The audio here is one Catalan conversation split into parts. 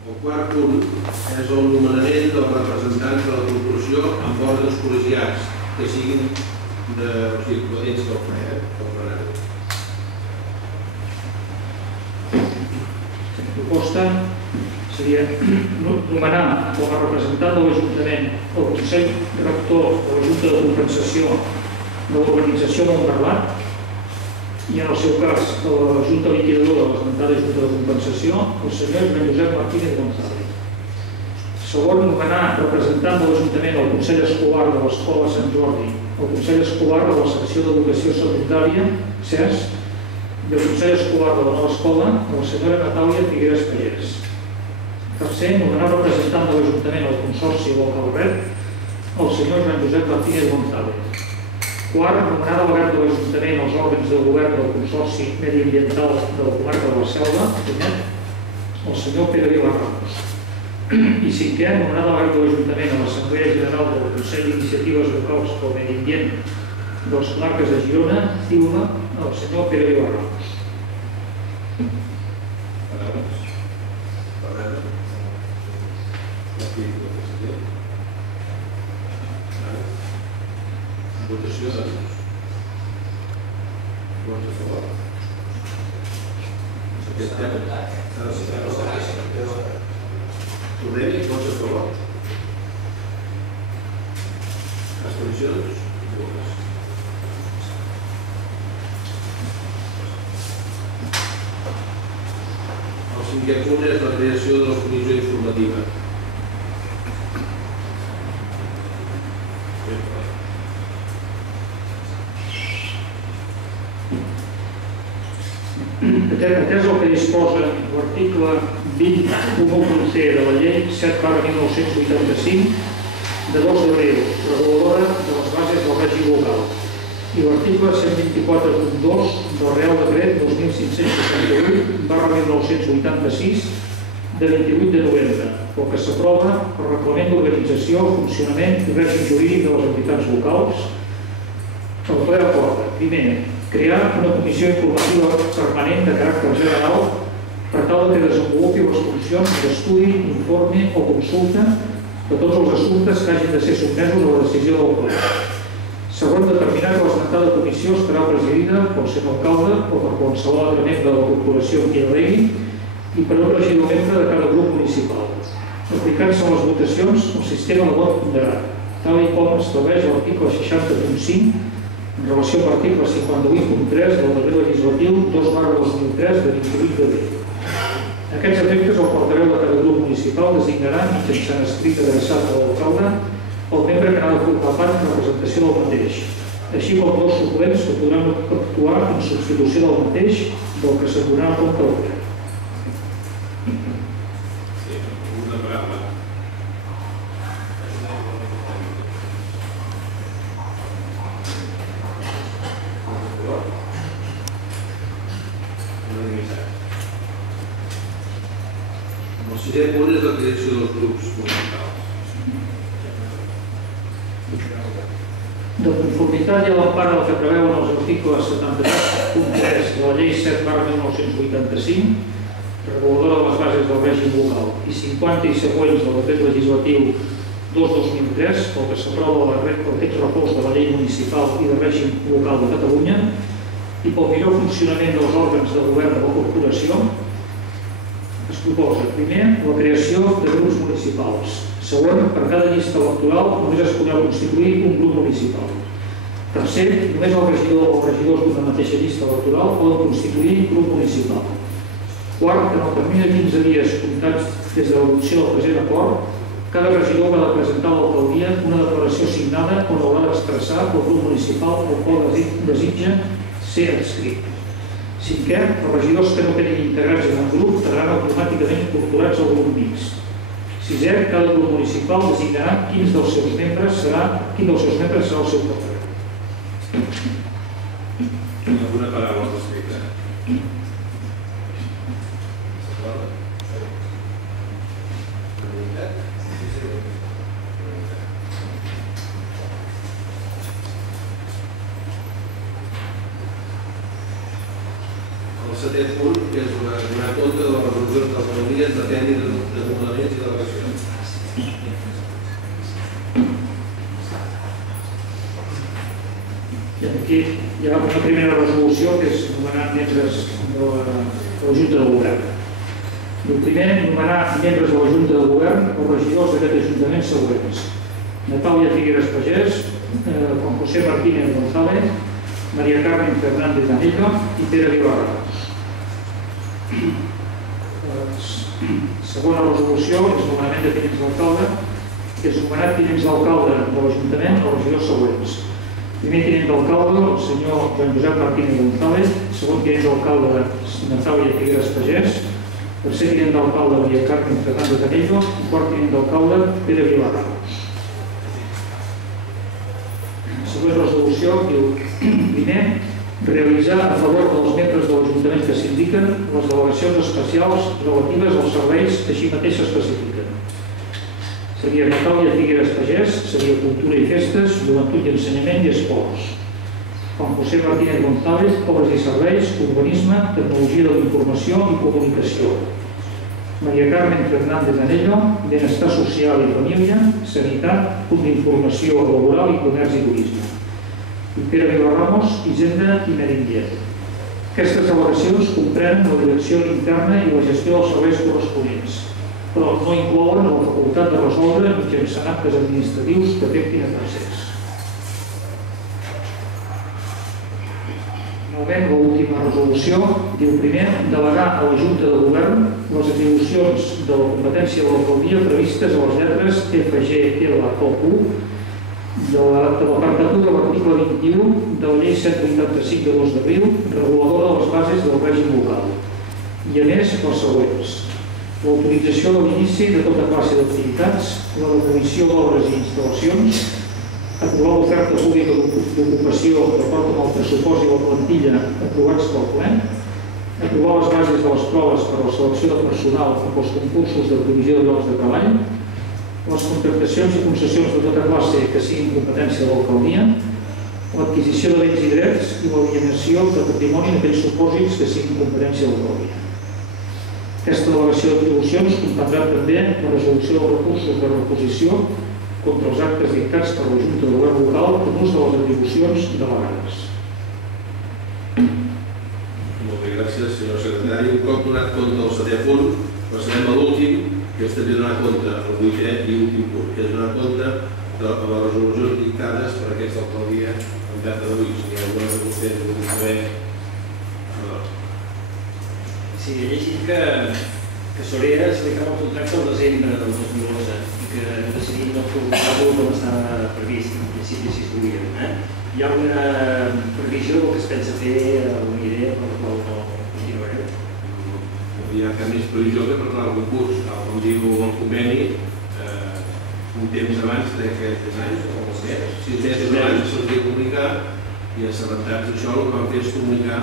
El quart punt és el nomenament dels representants de la corporació amb òrgans col·legiats que siguin dins del ple, del plenari. La proposta seria nomenar com a representant de l'Ajuntament el Consell Rector de la Junta de Compensació de l'Organització Montparlat i, en el seu cas, de la Junta Liquidadora de l'esmentada Junta de Compensació, el senyor Josep Martínez González. Segon, nomenar representant de l'Ajuntament al Consell Escolar de l'Escola Sant Jordi, el Consell Escolar de la Secció d'Educació Secundària, CES, i el Consell Escolar de la Nova Escola, la senyora Natàlia Figueres Pallés. Tercer, nomenar representant de l'Ajuntament al Consorci del Calvet, el senyor Joan Josep Martínez González. Quart, nomenar delegat de l'Ajuntament als òrgans de govern del Consorci Mediambiental de la Comarca de la Selva, el senyor Pere Vila Ramos. I cinquè, nomenar delegat de l'Ajuntament a l'Assemblea General del Consell d'Iniciatives Locals pel Medi Ambient de les comarques de Girona, Ciuva, el senyor Pere Vila Ramos. Votació de vots a favor. Tornem-hi, vots a favor. Abstencions? El cinquè punt és la creació de la comissió informativa. Atès el que disposa l'article 20.1c de la llei 7/1985 de 2 d'abril, reguladora de les bases del règim local, i l'article 124.2 del Real Decret 2568/1986 de 28 de novembre, pel que s'aprova el Reglament d'Organització, Funcionament i Règim Jurídic de les entitats locals. El ple acorda, primer, crear una comissió informativa permanent de caràcter general per tal que desenvolupi les funcions d'estudi, informe o consulta de tots els assumptes que hagin de ser sotmesos a la decisió del ple. Segon, determinar que l'esmentada comissió estarà presidida pel senyor alcalde o per qualsevol altre membre de la corporació que hi delegui i per un regidor membre de cada grup municipal, aplicant-se a les votacions el sistema de vot ponderat, tal com estableix l'article 60.5 en relació amb l'article 58.3 del decret legislatiu 2/2003 de 28 d'abril. A aquests efectes, el portaveu de cada grup municipal designarà, mitjançant escrit adreçat a l'alcalde, el membre que ha de formar part en representació del mateix, així com dos suplents que podran actuar en substitució del mateix, del que se'n donarà compte al ple. El sisè punt és la creació dels grups municipals. De conformitat i a l'empara del que preveuen els articles 73.3 de la llei 7/1985, reguladora de les bases del règim local, i 50 i següents del decret legislatiu 2/2003, pel que s'aprova el text refós de la llei municipal i de règim local de Catalunya, i pel millor funcionament dels òrgans de govern de la corporació, es proposa, primer, la creació de grups municipals. Segon, per cada llista electoral només es podrà constituir un grup municipal. Tercer, només el regidor o regidors d'una mateixa llista electoral poden constituir grup municipal. Quart, en el termini de 15 dies comptats des de l'adopció del present acord, cada regidor ha de presentar a l'alcaldia una declaració signada on haurà d'expressar el grup municipal al qual desitja ser adscrit. Cinquè, els regidors que no quedin integrats en el grup quedaran automàticament incorporats al grup mixt. Sisè, cada grup municipal designarà quin dels seus membres serà el seu portaveu. Alguna paraula al respecte? El setè punt, que és donar compte de les resolucions de l'alcaldia centre tècnic de desmembraments i delegacions. I aquí hi ha una primera resolució que és nomenar membres de la Junta de Govern. El primer, nomenar membres de la Junta de Govern els regidors d'aquest ajuntament següents: Natàlia Figueres Pagès, Juan José Martínez González, María Carmen Fernández Anello i Pere Vilarra. Segona resolució és nomenament de tinents d'alcalde, que és nomenat tinents d'alcalde de l'Ajuntament els regidors següents: primer tinent d'alcalde, el senyor Joan Josep Martínez González; segon tinent d'alcalde, Natàlia Figueres Pagès; tercer tinent d'alcalde, María Carmen Fernández Anello; i quart tinent d'alcalde, Pere Vilarra. Següent resolució diu: primer, realitzar a favor dels membres de l'Ajuntament que s'indiquen les delegacions especials relatives als serveis que així mateix s'especifiquen. Seria Natàlia Figueres Pagès, seria Cultura i Festes, Joventut i Ensenyament i Esports. Juan José Martínez González, Obres i Serveis, Urbanisme, Tecnologia de la Informació i Comunicació. María Carmen Fernández Anello, Benestar Social i Família, Sanitat, Punt d'Informació Laboral i Comerç i Turisme. I Pere Vilarramos, Hisenda i Medi Ambient. Aquestes delegacions comprenen la direcció interna i la gestió dels serveis corresponents, però no inclouen la facultat de resoldre mitjançant actes administratius que afectin a tercers. Finalment, l'última resolució diu: primer, delegar a la Junta de Govern les atribucions de la competència de l'alcaldia previstes a les lletres F, G, L o U de l'apartat 1 de l'article 21 de la llei 785 de 2 d'abril, reguladora de les bases del règim local. I a més, els següents: l'autorització de l'inici de tota classe d'activitats, la definició d'obres i instal·lacions, aprovar l'oferta pública d'ocupació d'acord amb el pressupost i la plantilla aprovats pel ple, aprovar les bases de les proves per a la selecció de personal per als concursos de provisió de llocs de treball, les contractacions i concessions de tota classe que siguin competència de l'alcaldia, l'adquisició de béns i drets i l'alienació de patrimoni en aquells supòsits que siguin competència de l'alcaldia. Aquesta delegació d'atribucions comprendrà també la resolució dels recursos de reposició contra els actes dictats per la Junta de Govern local en ús de les atribucions delegades. Molt bé, gràcies, senyor secretari. Un cop donat compte del setè punt, passarem a l'últim, que és també donar compte al vuitè i últim punt, que és donar compte de les resolucions dictades per aquesta alcaldia en data d'avui. Si hi ha alguna de vostès que vulgui saber... Sí, he llegit que Sorera se li acaba el contracte al desembre del 2011 i que han decidit no prorrogar-lo com estava previst, en principi si es volia. Hi ha alguna previsió del que es pensa fer, alguna idea per la qual no continuarem? No hi ha cap més previsió que preparar el concurs. Com diu el conveni, un temps abans d'aquest any, o 6 mesos abans se'ls havia de comunicar i assabentats d'això el que vam fer és comunicar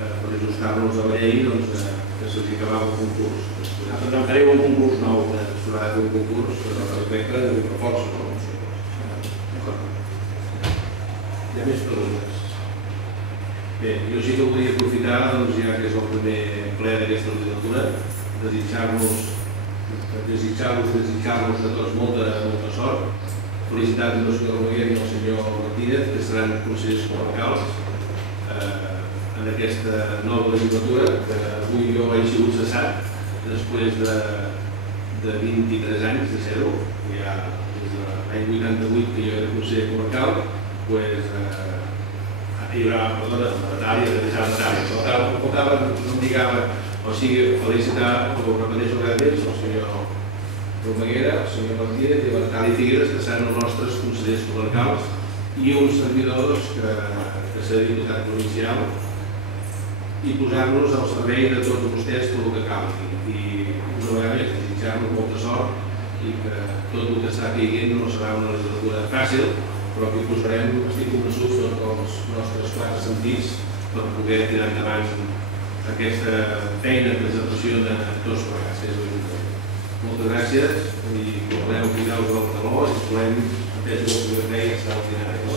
per ajustar-nos a la llei que se'ls acabava el concurs. Per tant, fareu un concurs nou. S'haurà de fer un concurs respecte de força. Hi ha més preguntes? Bé, jo sí que volia aprofitar, ja que és el primer ple d'aquesta legislatura, desitjar-nos a tots molta sort, felicitar el senyor Romaguer i el senyor Martínez, que seran consellers comarcals en aquesta nova legislatura, que avui jo he sigut cessat després de 23 anys de ser-ho, ja des de l'any 88 que jo era conseller comarcal, hi haurà, perdona, Natàlia, no em dicava, o sigui, felicitar, ho repeteixo cada mes, el senyor Romaguera, el senyor Martínez i la Natàlia Figueres, que seran els nostres consellers comarcals, i uns servidors que serà diputat provincial, i posar-nos al servei de tots vostès tot el que calgui. I una vegada més, desitjar-nos molta sort i que tot el que està caient no serà una legislatura fàcil, però que hi posarem, estic convençut, tots els nostres quatre sentits per poder tirar endavant aquesta feina que ens apassiona tots plegats. Moltes gràcies i volem cuidar-vos del taló i volem entendre el que feia extraordinari. No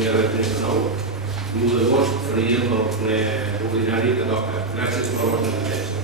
hi ha res més de nou. L'1 d'agost faríem el ple ordinari que toca. Gràcies per la vostra atenció.